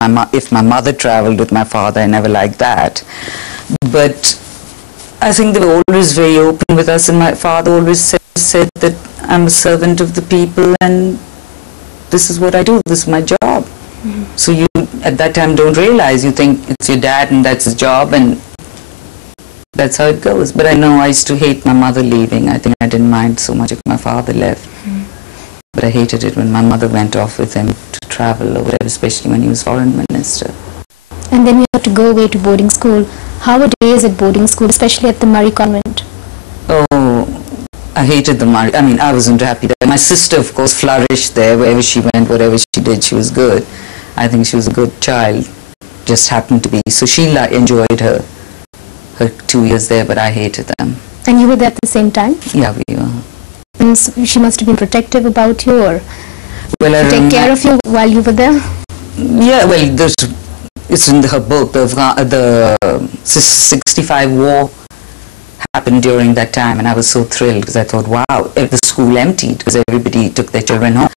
if my mother traveled with my father, I never liked that. But I think they were always very open with us, and my father always said that I'm a servant of the people and this is what I do, this is my job. So you at that time don't realize, you think it's your dad and that's his job and that's how it goes. But I know I used to hate my mother leaving. I think I didn't mind so much if my father left. But I hated it when my mother went off with him to travel or whatever, especially when he was foreign minister. And then you had to go away to boarding school. How were days at boarding school, especially at the Murray Convent? Oh, I hated the Murray. I mean, I wasn't happy there. My sister, of course, flourished there. Wherever she went, whatever she did, she was good. I think she was a good child, just happened to be. So she enjoyed her 2 years there, but I hated them. And you were there at the same time? Yeah, we were. And so she must have been protective about you, or well, take care of you while you were there? Yeah, well, it's in her book. The 65 war happened during that time, and I was so thrilled because I thought, wow, the school emptied because everybody took their children home.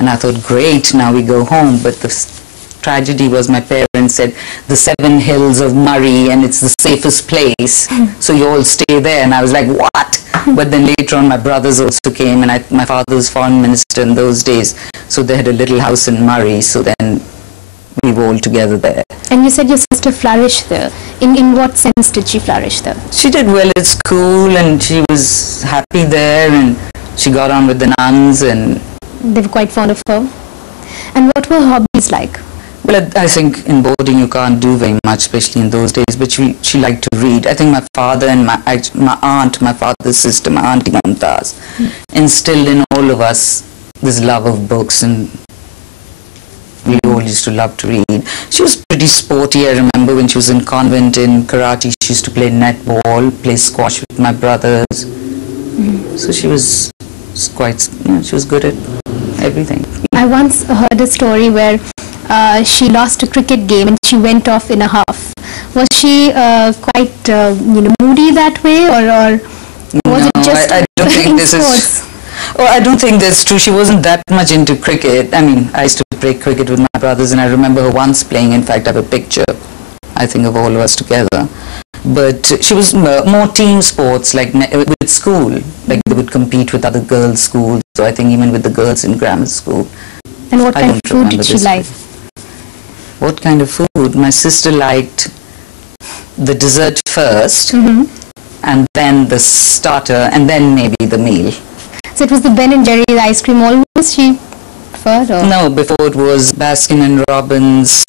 And I thought, great, now we go home. But the tragedy was my parents said, the 7 hills of Murray and it's the safest place. So you all stay there. And I was like, what? But then later on, my brothers also came, and my father was foreign minister in those days. So they had a little house in Murray. So then we were all together there. And you said your sister flourished there. In what sense did she flourish there? She did well at school, and she was happy there, and she got on with the nuns, and they were quite fond of her. And what were her hobbies like? Well, I think in boarding you can't do very much, especially in those days, but she liked to read. I think my father and my aunt, my father's sister, my auntie Mumtaz, instilled in all of us this love of books, and we all used to love to read. She was pretty sporty. I remember when she was in convent in Karachi, she used to play netball, play squash with my brothers. So she was quite, she was good at everything. I once heard a story where she lost a cricket game and she went off in a huff. Was she quite moody that way, or was it just I don't think this is. Oh, I don't think that's true. She wasn't that much into cricket. I mean, I used to play cricket with my brothers, and I remember her once playing. In fact, I have a picture, I think, of all of us together. But she was more team sports, like with school. Like they would compete with other girls' schools. So I think even with the girls in grammar school. And what kind of food did she like? What kind of food? My sister liked the dessert first, and then the starter, and then maybe the meal. So it was the Ben & Jerry's ice cream always she preferred? Or? No, before it was Baskin & Robbins,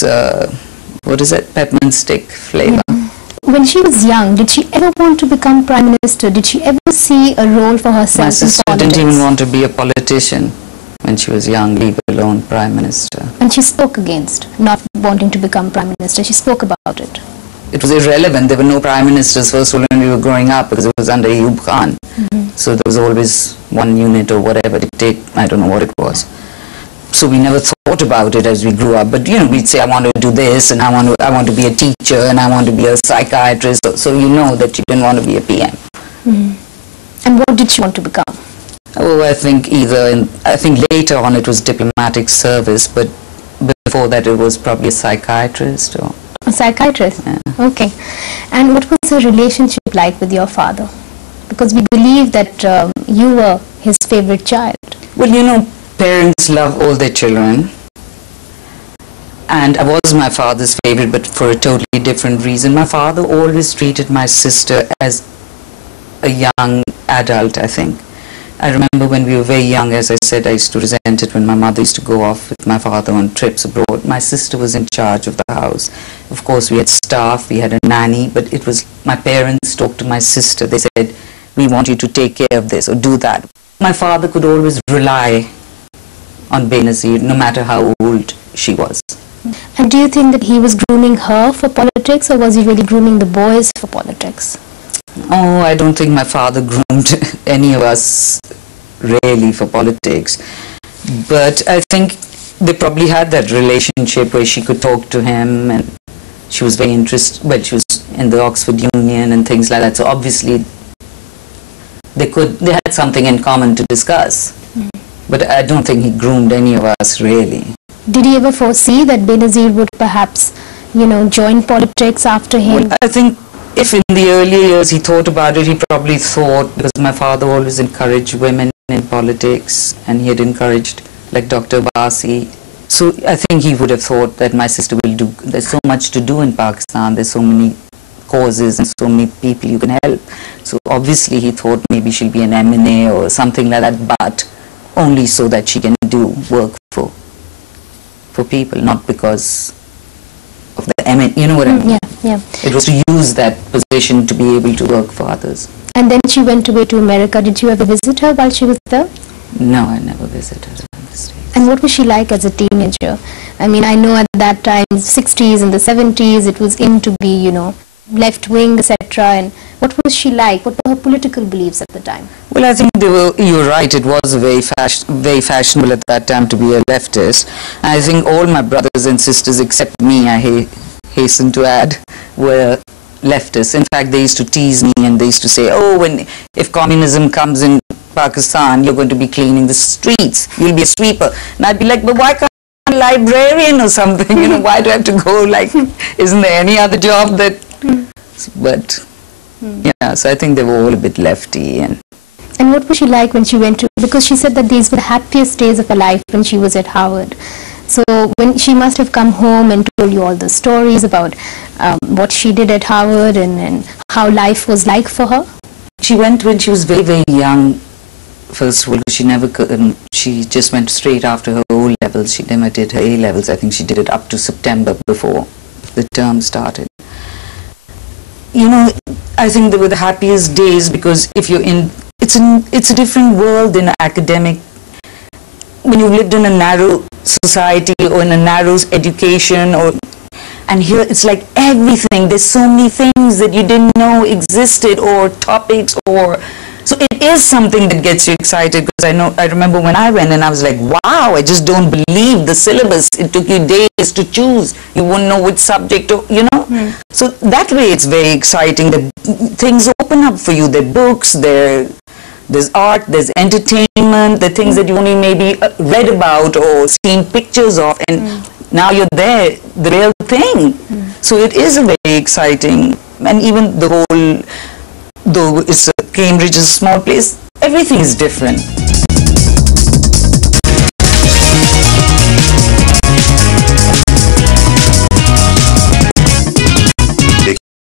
what is it, peppermint stick flavor. When she was young, did she ever want to become Prime Minister? Did she ever see a role for herself My sister in politics? didn't even want to be a politician when she was young, leave alone Prime Minister. And she spoke against not wanting to become Prime Minister. She spoke about it. It was irrelevant. There were no Prime Ministers first when we were growing up because it was under Ayub Khan. So there was always one unit or whatever dictate, I don't know what it was. So we never thought about it as we grew up. But we'd say, I want to do this, and I want to be a teacher, and I want to be a psychiatrist. So you know that you didn't want to be a PM. And what did she want to become? Oh, I think later on it was diplomatic service, but before that it was probably a psychiatrist. Or a psychiatrist? Yeah. Okay. And what was her relationship like with your father? Because we believe that you were his favorite child. Well, parents love all their children. And I was my father's favorite, but for a totally different reason. My father always treated my sister as a young adult, I think. I remember when we were very young, as I said, I used to resent it when my mother used to go off with my father on trips abroad. My sister was in charge of the house. Of course, we had staff, we had a nanny, but it was my parents talked to my sister. They said, we want you to take care of this or do that. My father could always rely on Benazir, no matter how old she was. And do you think that he was grooming her for politics, or was he really grooming the boys for politics? Oh, I don't think my father groomed any of us really for politics. But I think they probably had that relationship where she could talk to him, and she was very interested. Well, she was in the Oxford Union and things like that. So obviously they had something in common to discuss. But I don't think he groomed any of us really. Did he ever foresee that Benazir would perhaps, join politics after him? Well, I think if in the earlier years he thought about it, he probably thought, because my father always encouraged women in politics, and he had encouraged like Dr. Basi. So I think he would have thought that my sister will do, there's so much to do in Pakistan, there's so many causes and so many people you can help. So obviously he thought maybe she'll be an M&A or something like that, but only so that she can do work for people, not because of the M&A, you know what I mean? Yeah, yeah. It was to use that position to be able to work for others. And then she went away to America. Did you ever visit her while she was there? No, I never visited her in the States. And what was she like as a teenager? I mean, I know at that time, 60s and the 70s, it was in to be, left-wing, etc. And what was she like? What were her political beliefs at the time? Well, I think you're right, it was very fashionable at that time to be a leftist. I think all my brothers and sisters except me, I hasten to add, were leftists. In fact, they used to tease me and they used to say, oh, if communism comes in Pakistan, you're going to be cleaning the streets, you'll be a sweeper. And I'd be like, but why can't I be a librarian or something? Why do I have to go, isn't there any other job that... But, yeah, so I think they were all a bit lefty. And what was she like when she went to... Because she said that these were the happiest days of her life when she was at Harvard. So when she must have come home and told you all the stories about what she did at Harvard and how life was like for her. She went when she was very, very young. First of all, she just went straight after her O-levels. She never did her A-levels. I think she did it up to September before the term started. I think they were the happiest days because if you're in, it's a different world in academic. When you've lived in a narrow society or in a narrow education, and here it's like everything. There's so many things that you didn't know existed, or topics, so it is something that gets you excited. Because I remember when I went and I was like, wow, I just don't believe the syllabus. It took you days to choose. You wouldn't know which subject, So that way it's very exciting. The things open up for you. There are books, there's art, there's entertainment, the things that you only maybe read about or seen pictures of, and now you're there, the real thing. So it is a very exciting, and even the whole, though Cambridge is a small place, everything is different.